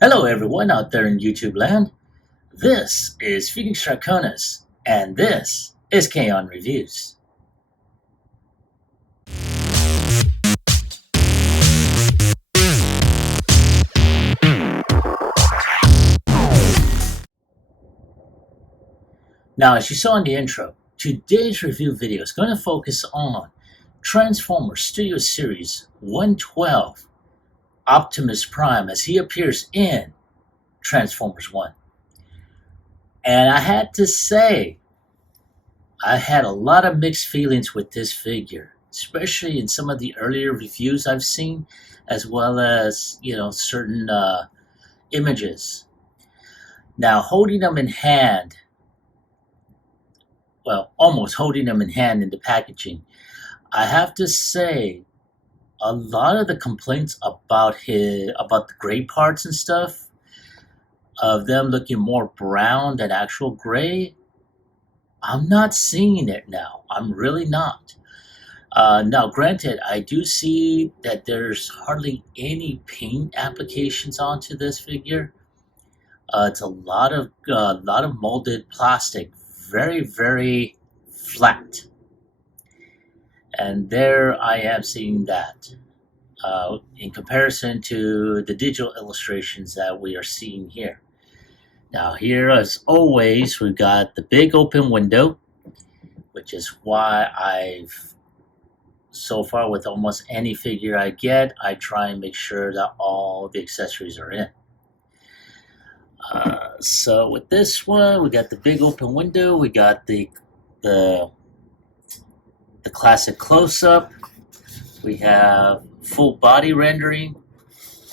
Hello, everyone out there in YouTube land. This is Phoenix Draconis, and this is Kaon Reviews. Now, as you saw in the intro, today's review video is going to focus on Transformers Studio Series 112 Optimus Prime as he appears in Transformers 1. And I had to say, I had a lot of mixed feelings with this figure, especially in some of the earlier reviews I've seen, as well as, certain images. Now, holding them in hand, well, almost holding them in hand in the packaging, I have to say, a lot of the complaints about the gray parts and stuff, of them looking more brown than actual gray, I'm not seeing it now. I'm really not. Now, granted, I do see that there's hardly any paint applications onto this figure. It's a lot of molded plastic, very very flat, and there I am seeing that in comparison to the digital illustrations that we are seeing here. Now, here, as always, we've got the big open window, which is why I've so far with almost any figure I get, I try and make sure that all the accessories are in. So with this one, we got the big open window. We got the classic close-up. We have full body rendering,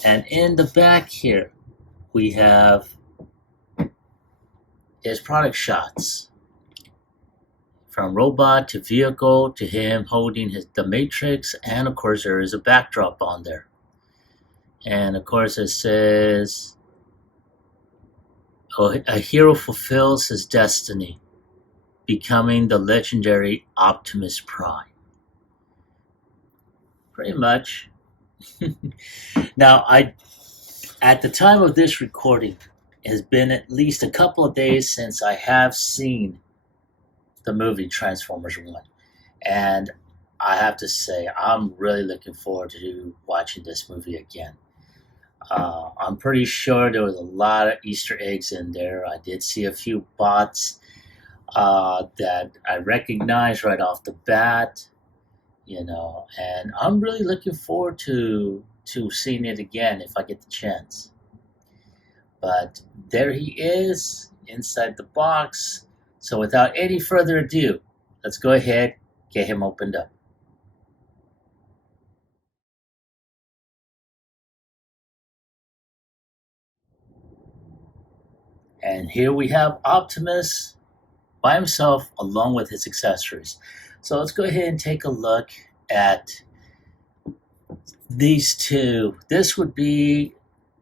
and in the back here, we have his product shots, from robot to vehicle to him holding the Matrix, and of course there is a backdrop on there. And of course it says, a hero fulfills his destiny, becoming the legendary Optimus Prime. Pretty much. Now, at the time of this recording, it has been at least a couple of days since I have seen the movie Transformers 1. And I have to say, I'm really looking forward to watching this movie again. I'm pretty sure there was a lot of Easter eggs in there. I did see a few bots that I recognized right off the bat, and I'm really looking forward to seeing it again if I get the chance. But there he is inside the box. So without any further ado, let's go ahead, get him opened up. And here we have Optimus by himself along with his accessories. So let's go ahead and take a look at these two. This would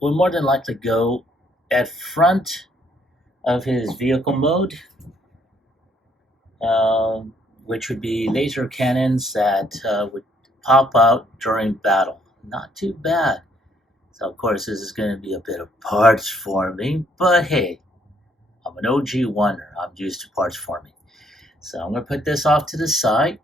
more than likely go at front of his vehicle mode, which would be laser cannons that would pop out during battle. Not too bad. So of course this is going to be a bit of parts forming, but hey, I'm an OG wonder. I'm used to parts forming. So I'm going to put this off to the side.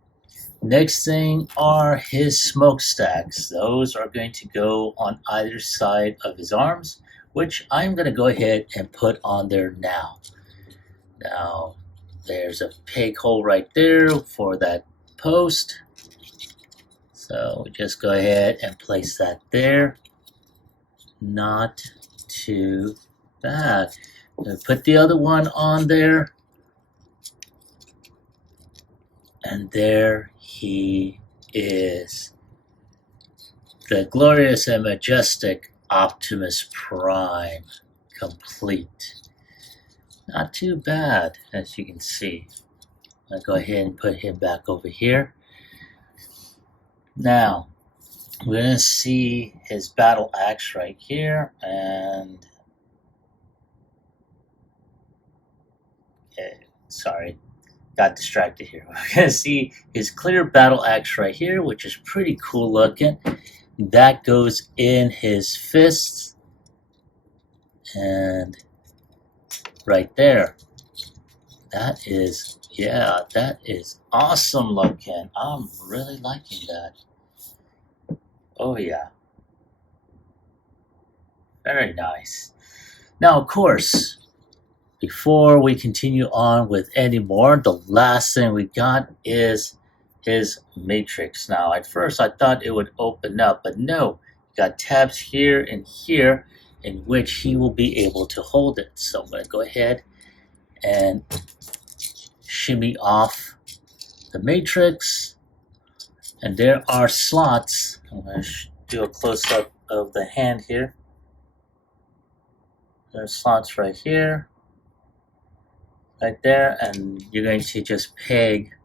Next thing are his smokestacks. Those are going to go on either side of his arms, which I'm going to go ahead and put on there now. Now, there's a peg hole right there for that post. So we just go ahead and place that there. Not too bad. I'm going to put the other one on there. And there he is. The glorious and majestic Optimus Prime, complete. Not too bad, as you can see. I'll go ahead and put him back over here. Now, we're going to see his battle axe right here, and okay, sorry, got distracted here. We're going to see his clear battle axe right here, which is pretty cool looking. That goes in his fists. And right there. That is, yeah, that is awesome looking. I'm really liking that. Oh yeah, very nice. Now, of course, before we continue on with any more, the last thing we got is his matrix. Now, at first I thought it would open up, but no, you got tabs here and here in which he will be able to hold it. So I'm going to go ahead and shimmy off the matrix, and there are slots. I'm going to do a close-up of the hand here. There's slots right here, right there, and you're going to just peg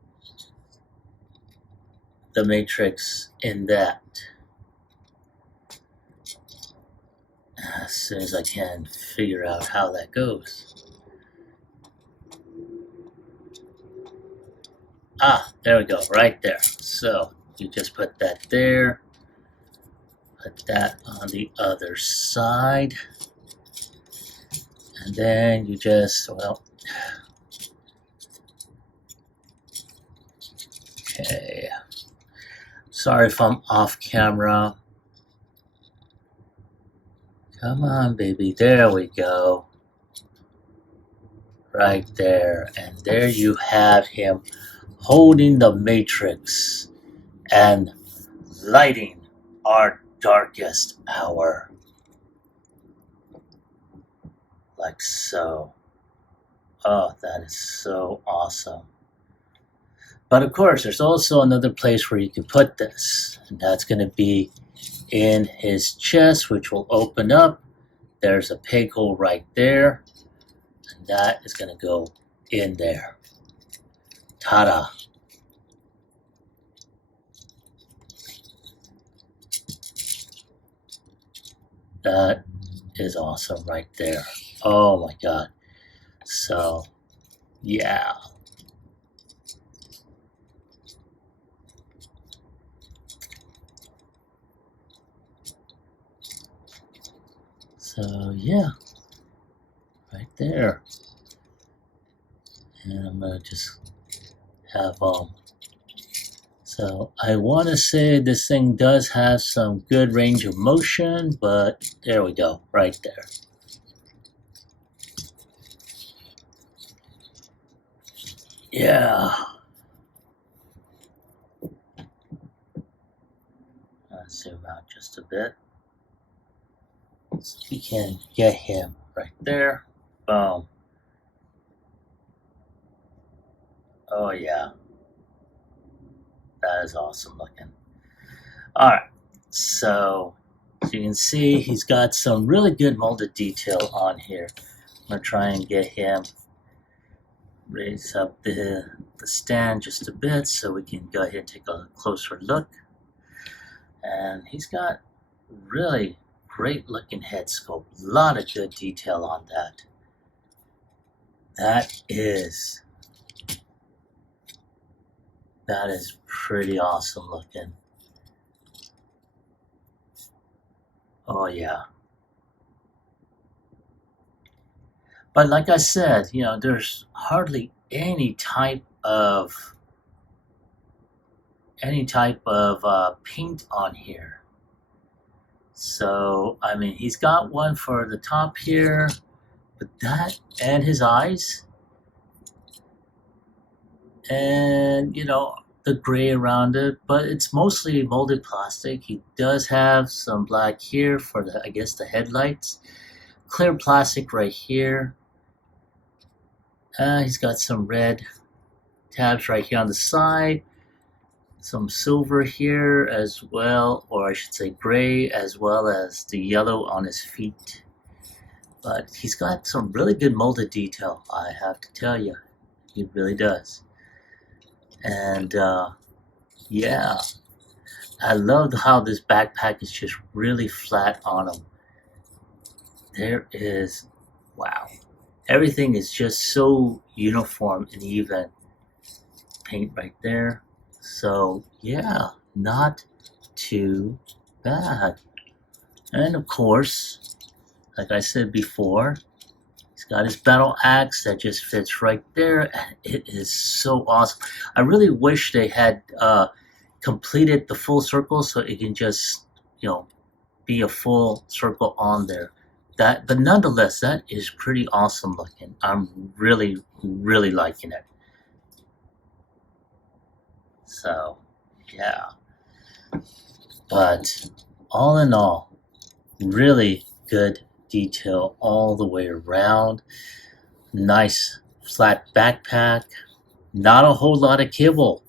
the matrix in that as soon as I can figure out how that goes. Ah, there we go, right there. So you just put that there, put that on the other side, and then you just, well, okay. Sorry if I'm off camera. Come on, baby. There we go. Right there. And there you have him holding the matrix and lighting our darkest hour. Like so. Oh, that is so awesome. But of course, there's also another place where you can put this, and that's going to be in his chest, which will open up. There's a peg hole right there, and that is going to go in there. Ta-da! That is awesome right there. Oh my god. So, yeah. So, yeah. Right there. And I'm going to just have, so I want to say this thing does have some good range of motion, but there we go, right there. Yeah. Let's zoom out just a bit. So we can get him right there. Boom. Oh yeah. That is awesome looking. Alright, so as you can see, he's got some really good molded detail on here. I'm going to try and get him, raise up the stand just a bit so we can go ahead and take a closer look. And he's got really great looking head sculpt. A lot of good detail on that. That is pretty awesome looking. Oh yeah. But like I said, you know, there's hardly any type of paint on here. So I mean, he's got one for the top here, but that and his eyes, and you know, the gray around it, but it's mostly molded plastic. He does have some black here for the, I guess, the headlights. Clear plastic right here. He's got some red tabs right here on the side. Some silver here as well, or I should say gray, as well as the yellow on his feet. But he's got some really good molded detail, I have to tell you. He really does. And yeah, I love how this backpack is just really flat on him. There is, wow, everything is just so uniform and even. Paint right there. So yeah, not too bad. And of course, Like I said before, he's got his battle axe that just fits right there, and it is so awesome. I really wish they had completed the full circle so it can just, be a full circle on there. But nonetheless, that is pretty awesome looking. I'm really, really liking it. So, yeah. But all in all, really good detail all the way around. Nice flat backpack. Not a whole lot of kibble.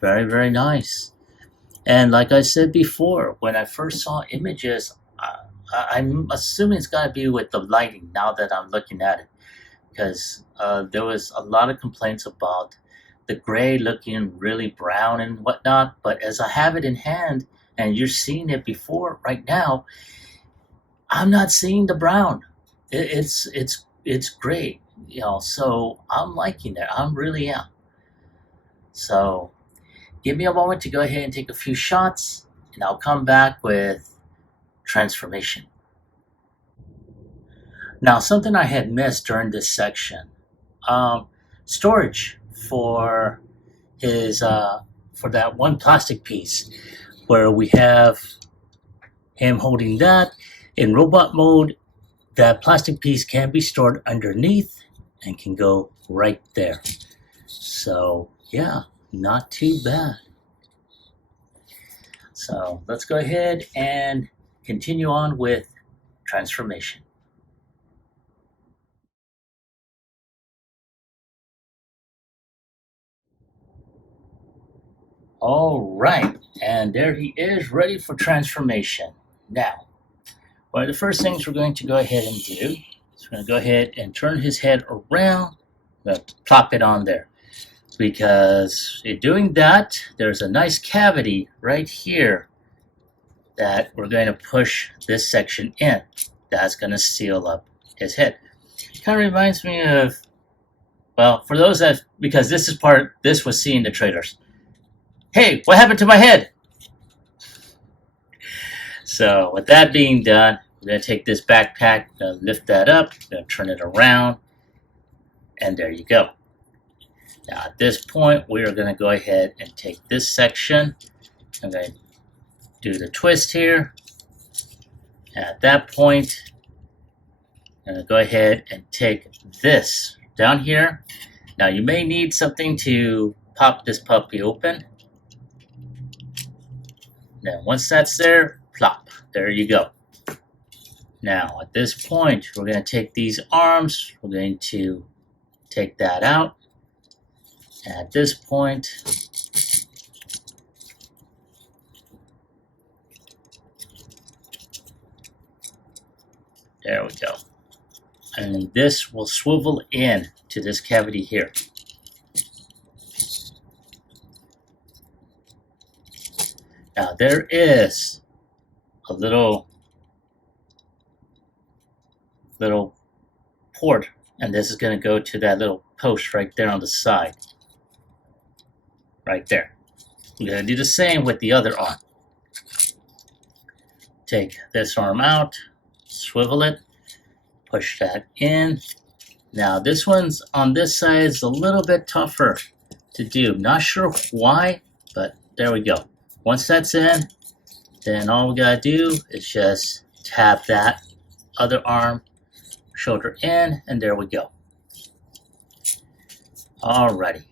Very, very nice. And like I said before, when I first saw images, I'm assuming it's got to be with the lighting now that I'm looking at it. Because there was a lot of complaints about the gray looking really brown and whatnot. But as I have it in hand, and you're seeing it before right now, I'm not seeing the brown. It's great, So I'm liking it. I'm really am. So give me a moment to go ahead and take a few shots, and I'll come back with transformation. Now, something I had missed during this section, storage for his for that one plastic piece, where we have him holding that. In robot mode, that plastic piece can be stored underneath and can go right there. So yeah, not too bad. So let's go ahead and continue on with transformation. All right, and there he is, ready for transformation. Now, one of the first things we're going to go ahead and do is we're going to go ahead and turn his head around. We're going to plop it on there. Because in doing that, there's a nice cavity right here that we're going to push this section in. That's going to seal up his head. It kind of reminds me of, well, for those that, because this was seen in the trailers. Hey, what happened to my head? So with that being done, we're going to take this backpack, lift that up, going to turn it around, and there you go. Now at this point, we are going to go ahead and take this section. I'm going to do the twist here. And at that point, I'm going to go ahead and take this down here. Now you may need something to pop this puppy open. Now once that's there, plop, there you go. Now at this point, we're going to take these arms, we're going to take that out. And at this point, there we go. And this will swivel in to this cavity here. Now there is a little port, and this is going to go to that little post right there on the side. Right there. We're going to do the same with the other arm. Take this arm out, swivel it, push that in. Now this one's on this side is a little bit tougher to do. Not sure why, but there we go. Once that's in, then all we gotta do is just tap that other arm, shoulder in, and there we go. Alrighty.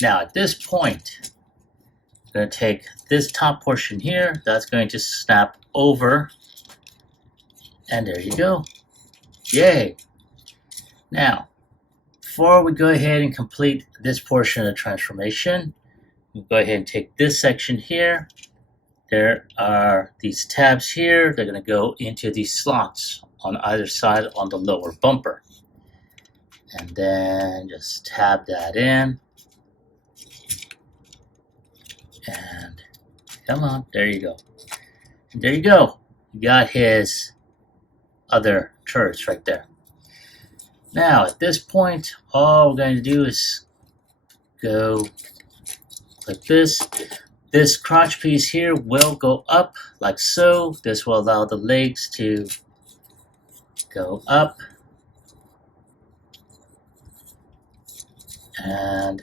Now at this point, I'm going to take this top portion here, that's going to snap over, and there you go. Yay! Now, before we go ahead and complete this portion of the transformation, we'll go ahead and take this section here. There are these tabs here. They're going to go into these slots on either side on the lower bumper. And then just tab that in. And come on, there you go. And there you go. You got his other turrets right there. Now, at this point, all we're going to do is go like this. This crotch piece here will go up like so. This will allow the legs to go up, and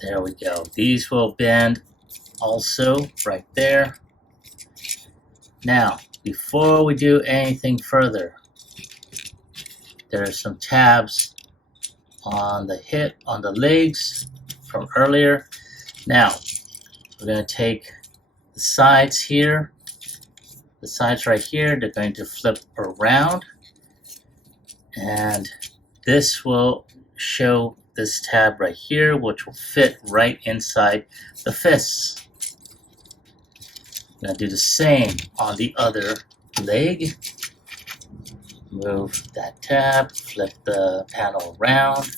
there we go. These will bend also right there. Now, before we do anything further, there are some tabs on the hip, on the legs from earlier. Now, we're going to take the sides here, the sides right here, they're going to flip around, and this will show this tab right here, which will fit right inside the fists. I'm going to do the same on the other leg. Move that tab, flip the panel around.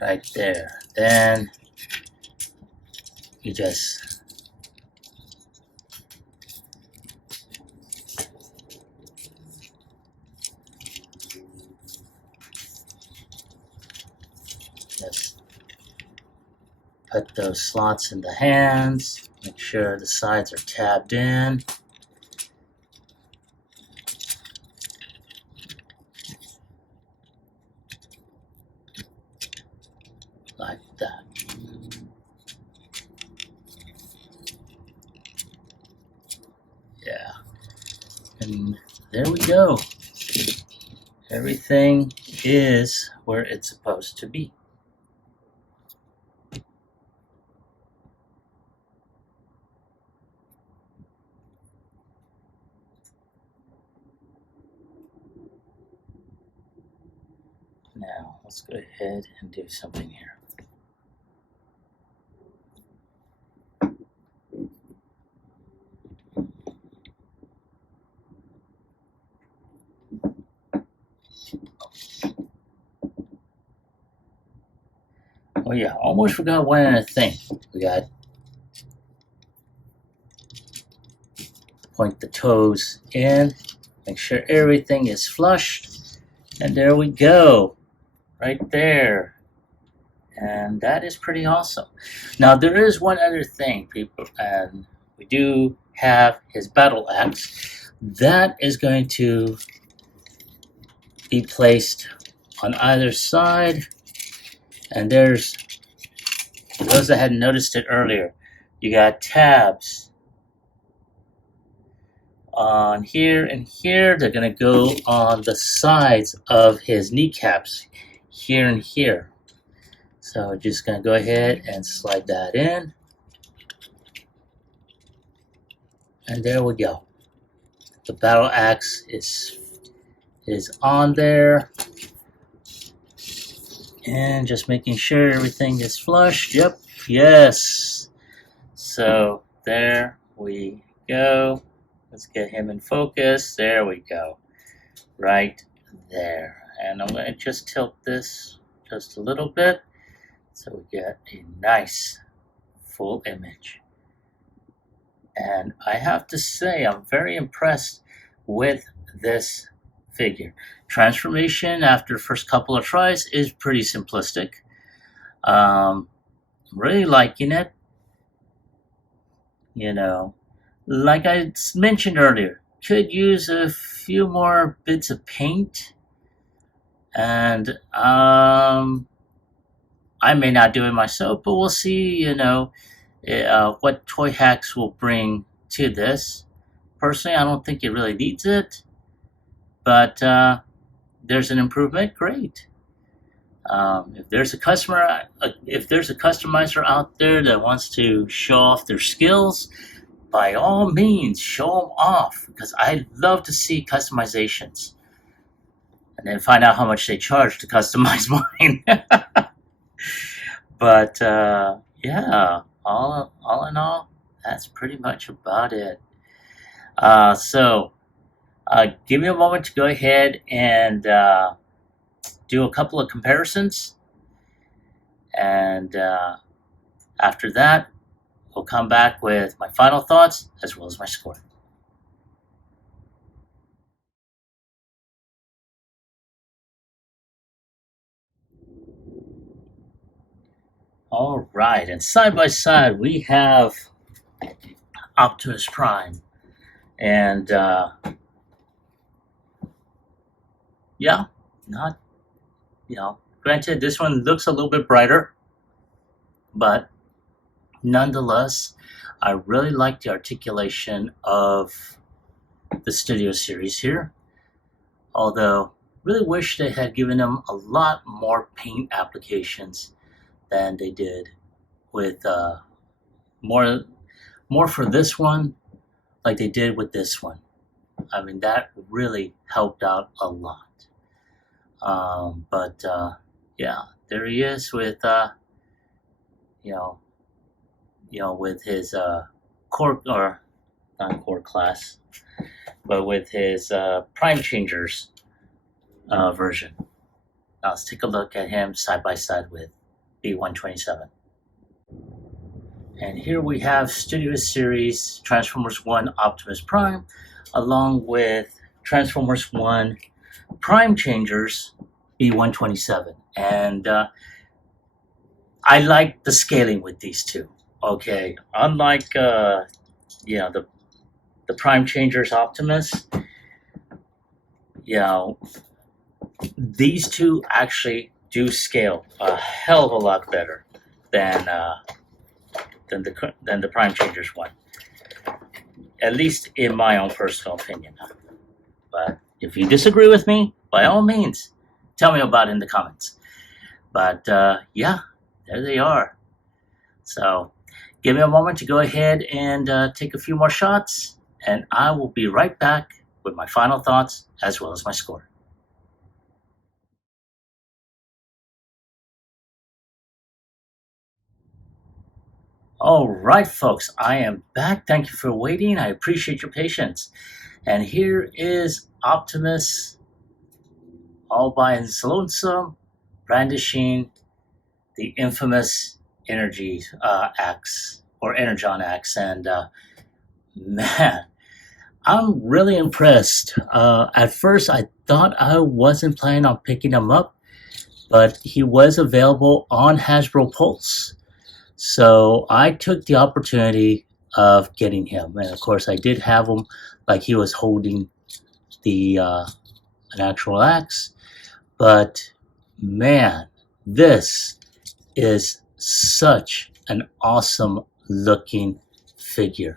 Right there. Then you just put those slots in the hands. Make sure the sides are tabbed in. Like that. Yeah. And there we go. Everything is where it's supposed to be. Now, let's go ahead and do something here. Oh yeah, almost forgot one other thing. We got point the toes in, make sure everything is flushed, and there we go, right there. And that is pretty awesome. Now there is one other thing, people, and we do have his battle axe. That is going to be placed on either side, and there's, for those that hadn't noticed it earlier, you got tabs on here and here. They're going to go on the sides of his kneecaps, here and here. So just going to go ahead and slide that in. And there we go. The battle axe is on there. And just making sure everything is flush. Yep, yes. So there we go. Let's get him in focus. There we go. Right there. And I'm going to just tilt this just a little bit so we get a nice full image. And I have to say, I'm very impressed with this figure. Transformation after the first couple of tries is pretty simplistic. I'm really liking it. You know, like I mentioned earlier, could use a few more bits of paint, and I may not do it myself, but we'll see, you know, what Toy Hacks will bring to this. Personally, I don't think it really needs it, but there's an improvement, great. If there's a customizer out there that wants to show off their skills, by all means, show them off, because I love to see customizations, and then find out how much they charge to customize mine. But yeah, all in all, that's pretty much about it. So give me a moment to go ahead and do a couple of comparisons, and after that, we'll come back with my final thoughts as well as my score. All right, and side by side we have Optimus Prime. And yeah, not, granted, this one looks a little bit brighter, but nonetheless, I really like the articulation of the Studio Series here. Although, really wish they had given them a lot more paint applications than they did with more for this one, like they did with this one. I mean, that really helped out a lot. But yeah, there he is with you know with his core, or not core class, but with his Prime Changers version. Now let's take a look at him side by side with B127. And here we have Studio Series Transformers 1 Optimus Prime, along with Transformers 1 Prime Changers B127. And I like the scaling with these two. Okay, unlike the Prime Changers Optimus, these two actually do scale a hell of a lot better than the Prime Changers one. At least in my own personal opinion. But if you disagree with me, by all means, tell me about it in the comments. But yeah, there they are. So give me a moment to go ahead and take a few more shots, and I will be right back with my final thoughts as well as my score. All right, folks, I am back. Thank you for waiting. I appreciate your patience. And here is Optimus, all by his lonesome, brandishing the infamous energy axe, or energon axe. And man, I'm really impressed. At first, I thought I wasn't planning on picking him up, but he was available on Hasbro Pulse. So I took the opportunity of getting him. And of course, I did have him like he was holding the an actual axe. But man, this is such an awesome looking figure.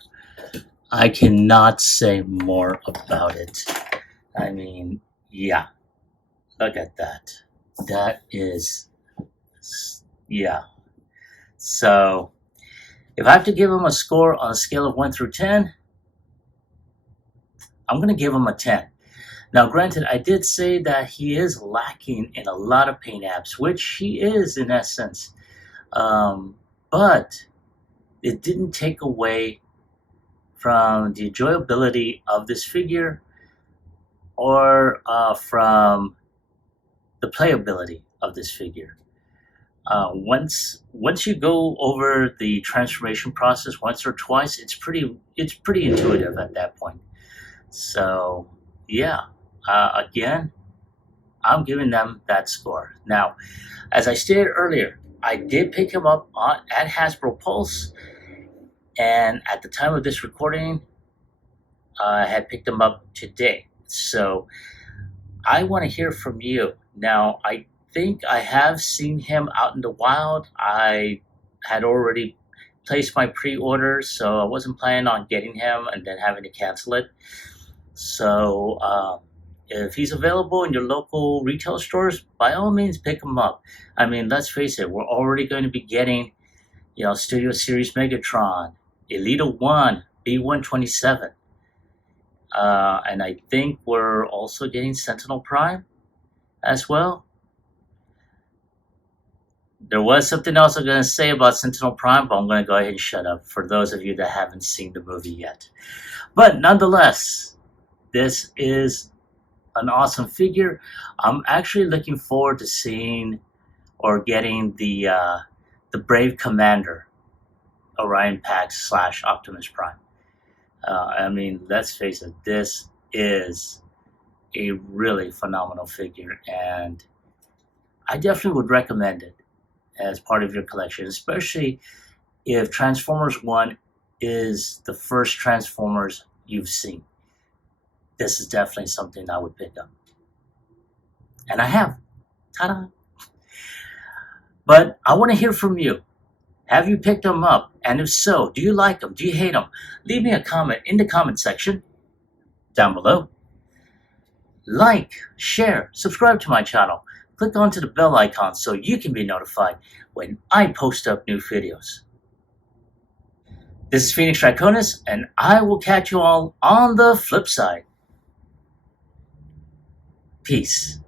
I cannot say more about it. I mean, yeah, look at that. That is, yeah. So, if I have to give him a score on a scale of 1 through 10, I'm going to give him a 10. Now, granted, I did say that he is lacking in a lot of paint apps, which he is in essence. But it didn't take away from the enjoyability of this figure, or from the playability of this figure. Once you go over the transformation process once or twice, it's pretty intuitive at that point. So yeah, again, I'm giving them that score. Now, as I stated earlier, I did pick him up at Hasbro Pulse, and at the time of this recording, I had picked him up today. So I want to hear from you. Now, I think I have seen him out in the wild. I had already placed my pre-order, so I wasn't planning on getting him and then having to cancel it. So if he's available in your local retail stores, by all means pick him up. I mean, let's face it, we're already going to be getting, Studio Series Megatron, Elita 1, B127. And I think we're also getting Sentinel Prime as well. There was something else I was going to say about Sentinel Prime, but I'm going to go ahead and shut up for those of you that haven't seen the movie yet. But nonetheless, this is an awesome figure. I'm actually looking forward to seeing or getting the Brave Commander Orion Pax / Optimus Prime. I mean, let's face it, this is a really phenomenal figure, and I definitely would recommend it as part of your collection, especially if Transformers 1 is the first Transformers you've seen, this is definitely something I would pick up. And I have. Ta-da! But I want to hear from you. Have you picked them up? And if so, do you like them? Do you hate them? Leave me a comment in the comment section down below. Like, share, subscribe to my channel. Click onto the bell icon so you can be notified when I post up new videos. This is Phoenix Draconis, and I will catch you all on the flip side. Peace.